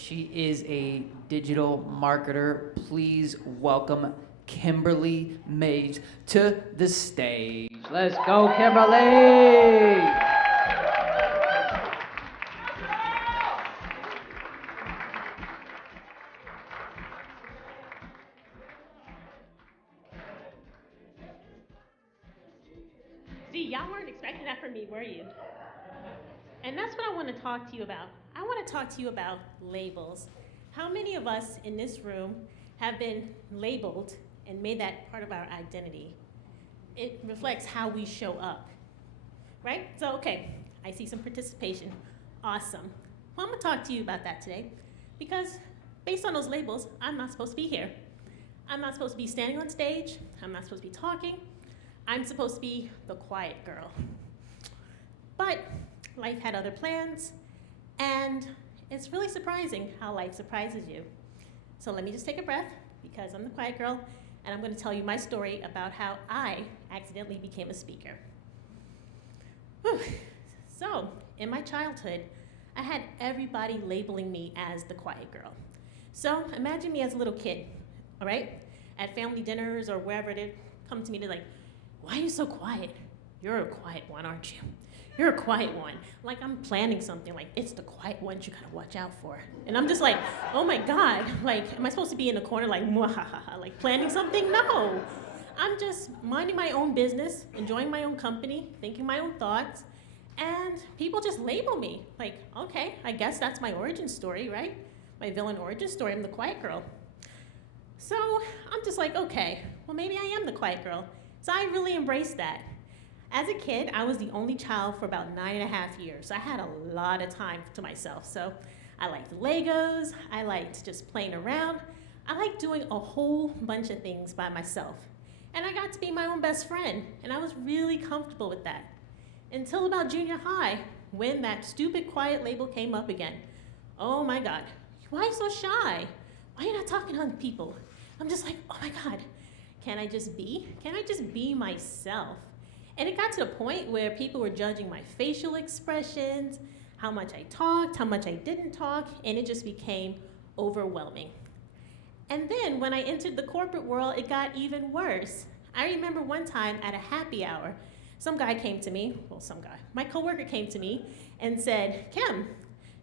She is a digital marketer. Please welcome Kimberly Mays to the stage. Let's go, Kimberly! See, y'all weren't expecting that from me, were you? And that's what I want to talk to you about. I want to talk to you about labels. How many of us in this room have been labeled and made that part of our identity? It reflects how we show up, right? So, okay, I see some participation. Awesome. Well, I'm going to talk to you about that today because based on those labels, I'm not supposed to be here. I'm not supposed to be standing on stage. I'm not supposed to be talking. I'm supposed to be the quiet girl. But life had other plans, and it's really surprising how life surprises you. So let me just take a breath, because I'm the quiet girl, and I'm going to tell you my story about how I accidentally became a speaker. Whew. So, in my childhood, I had everybody labeling me as the quiet girl. So imagine me as a little kid, all right? At family dinners or wherever they come to me, they're like, "Why are you so quiet? You're a quiet one, aren't you? You're a quiet one." Like I'm planning something, like it's the quiet ones you gotta watch out for. And I'm just like, oh my God, like, am I supposed to be in the corner like, mwahaha, like planning something? No. I'm just minding my own business, enjoying my own company, thinking my own thoughts, and people just label me. Like, okay, I guess that's my origin story, right? My villain origin story, I'm the quiet girl. So I'm just like, okay, well maybe I am the quiet girl. So I really embraced that. As a kid, I was the only child for about 9.5 years. So I had a lot of time to myself. So I liked Legos, I liked just playing around. I liked doing a whole bunch of things by myself. And I got to be my own best friend, and I was really comfortable with that. Until about junior high, when that stupid quiet label came up again. Oh my God, why are you so shy? Why are you not talking to other people? I'm just like, oh my God, can I just be? Can I just be myself? And it got to the point where people were judging my facial expressions, how much I talked, how much I didn't talk, and it just became overwhelming. And then when I entered the corporate world, it got even worse. I remember one time at a happy hour, some guy came to me, my coworker came to me and said, "Kim,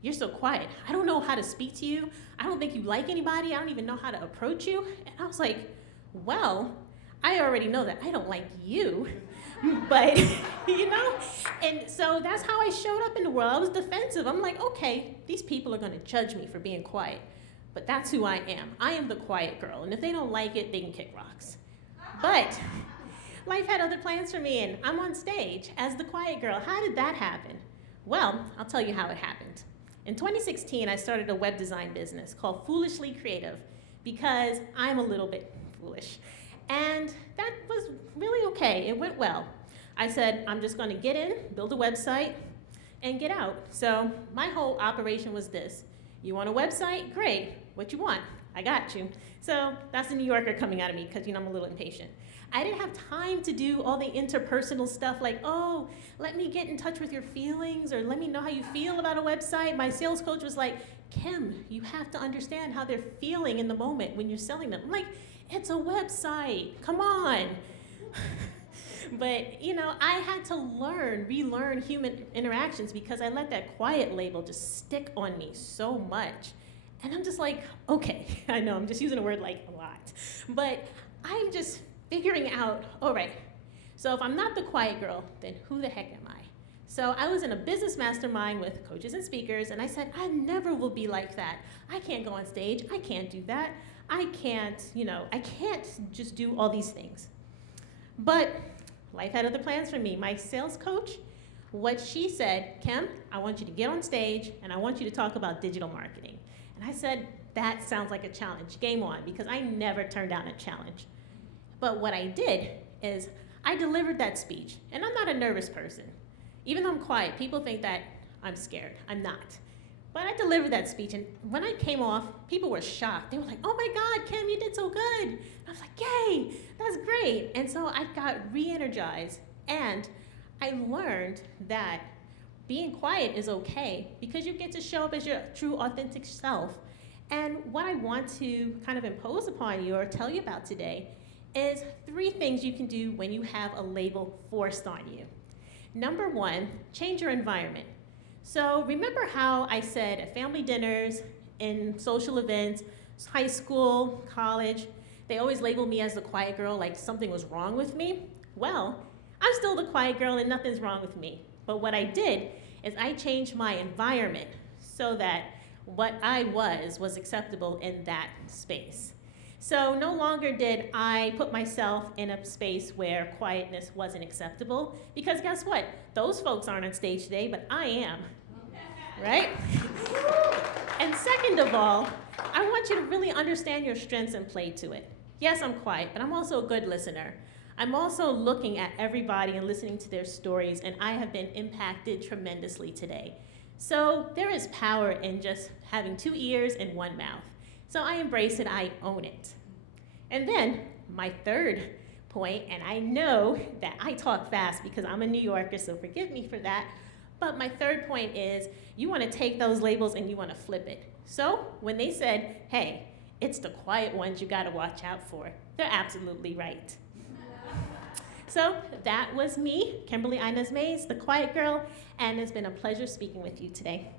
you're so quiet. I don't know how to speak to you. I don't think you like anybody. I don't even know how to approach you." And I was like, well, I already know that I don't like you, but, you know? And so that's how I showed up in the world. I was defensive. I'm like, okay, these people are gonna judge me for being quiet, but that's who I am. I am the quiet girl, and if they don't like it, they can kick rocks. But life had other plans for me, and I'm on stage as the quiet girl. How did that happen? Well, I'll tell you how it happened. In 2016, I started a web design business called Foolishly Creative because I'm a little bit foolish. And that was really okay. It went well. I said, I'm just going to get in, build a website, and get out. So my whole operation was this. You want a website? Great. What you want? I got you. So that's the New Yorker coming out of me because, I'm a little impatient. I didn't have time to do all the interpersonal stuff like, oh, let me get in touch with your feelings or let me know how you feel about a website. My sales coach was like, "Kim, you have to understand how they're feeling in the moment when you're selling them." I'm like, it's a website, come on. But, I had to relearn human interactions because I let that quiet label just stick on me so much. And I'm just like, okay, I know I'm just using the word like a lot, but I'm just figuring out, all right, so if I'm not the quiet girl, then who the heck am I? So I was in a business mastermind with coaches and speakers, and I said, I never will be like that. I can't go on stage, I can't do that. I can't just do all these things. But life had other plans for me. My sales coach, what she said, "Kim, I want you to get on stage, and I want you to talk about digital marketing." And I said, that sounds like a challenge, game on, because I never turned down a challenge. But what I did is I delivered that speech, and I'm not a nervous person. Even though I'm quiet, people think that I'm scared. I'm not. But I delivered that speech, and when I came off, people were shocked. They were like, "Oh my God, Kim, you did so good." And I was like, yay, that's great. And so I got re-energized, and I learned that being quiet is okay because you get to show up as your true, authentic self. And what I want to kind of impose upon you or tell you about today is 3 things you can do when you have a label forced on you. Number 1, change your environment. So remember how I said at family dinners, in social events, high school, college, they always labeled me as the quiet girl, like something was wrong with me? Well, I'm still the quiet girl and nothing's wrong with me. But what I did is I changed my environment so that what I was acceptable in that space. So no longer did I put myself in a space where quietness wasn't acceptable, because guess what? Those folks aren't on stage today, but I am, right? And second of all, I want you to really understand your strengths and play to it. Yes, I'm quiet, but I'm also a good listener. I'm also looking at everybody and listening to their stories, and I have been impacted tremendously today. So there is power in just having 2 ears and 1 mouth. So I embrace it, I own it. And then my third point, and I know that I talk fast because I'm a New Yorker, so forgive me for that, but my third point is you want to take those labels and you want to flip it. So when they said, hey, it's the quiet ones you got to watch out for, they're absolutely right. So that was me, Kimberly Inez Mays, the quiet girl, and it's been a pleasure speaking with you today.